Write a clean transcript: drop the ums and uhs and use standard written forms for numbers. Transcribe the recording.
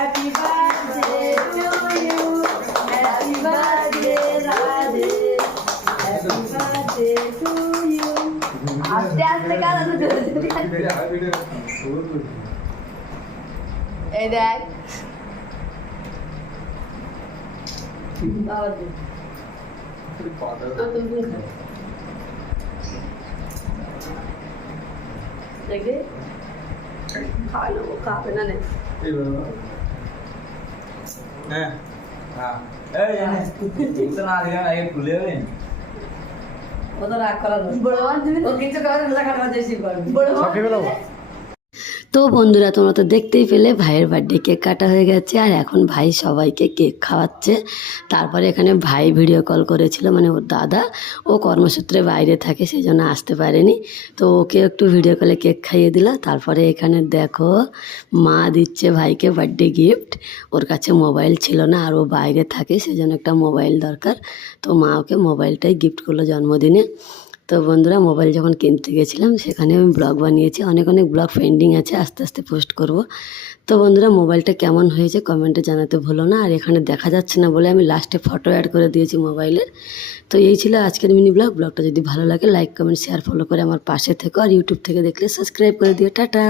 Happy birthday to you. Happy birthday, Radhe. Happy birthday to you. আস্তে আস্তে গান এই দেখ দেখে খাওয়াই নেবো খাবে না হ্যাঁ হ্যাঁ তো না দিলে না খুলে যাবে ও তো রাগ করা বড় ও কিছু খাওয়া খাওয়া বেশি করবে বড় তো বন্ধুরা তোমরা তো দেখতেই পেলে ভাইয়ের বার্থডে কেক কাটা হয়ে গেছে আর এখন ভাই সবাইকে কেক খাওয়াচ্ছে। তারপরে এখানে ভাই ভিডিও কল করেছিল, মানে ওর দাদা ও কর্মসূত্রে বাইরে থাকে সেই জন্য আসতে পারেনি, তো ওকে একটু ভিডিও কলে কেক খাইয়ে দিল। তারপরে এখানে দেখো মা দিচ্ছে ভাইকে বার্থডে গিফট, ওর কাছে মোবাইল ছিল না আর ও বাইরে থাকে সেই জন্য একটা মোবাইল দরকার, তো মা ওকে মোবাইলটাই গিফট করলো জন্মদিনে। তো বন্ধুরা মোবাইল যখন কিনতে গেছিলাম সেখানে আমি ব্লগ বানিয়েছি, অনেক ব্লগ পেন্ডিং আছে, আস্তে আস্তে পোস্ট করব। তো বন্ধুরা মোবাইলটা কেমন হয়েছে কমেন্টে জানাতে ভুলো না, আর এখানে দেখা যাচ্ছে না বলে আমি লাস্টে ফটো অ্যাড করে দিয়েছি মোবাইলের। তো এই ছিল আজকের মিনি ব্লগটা যদি ভালো লাগে লাইক কমেন্ট শেয়ার ফলো করে আমার পাশে থেকো, আর ইউটিউব থেকে দেখলে সাবস্ক্রাইব করে দিও। টাটা।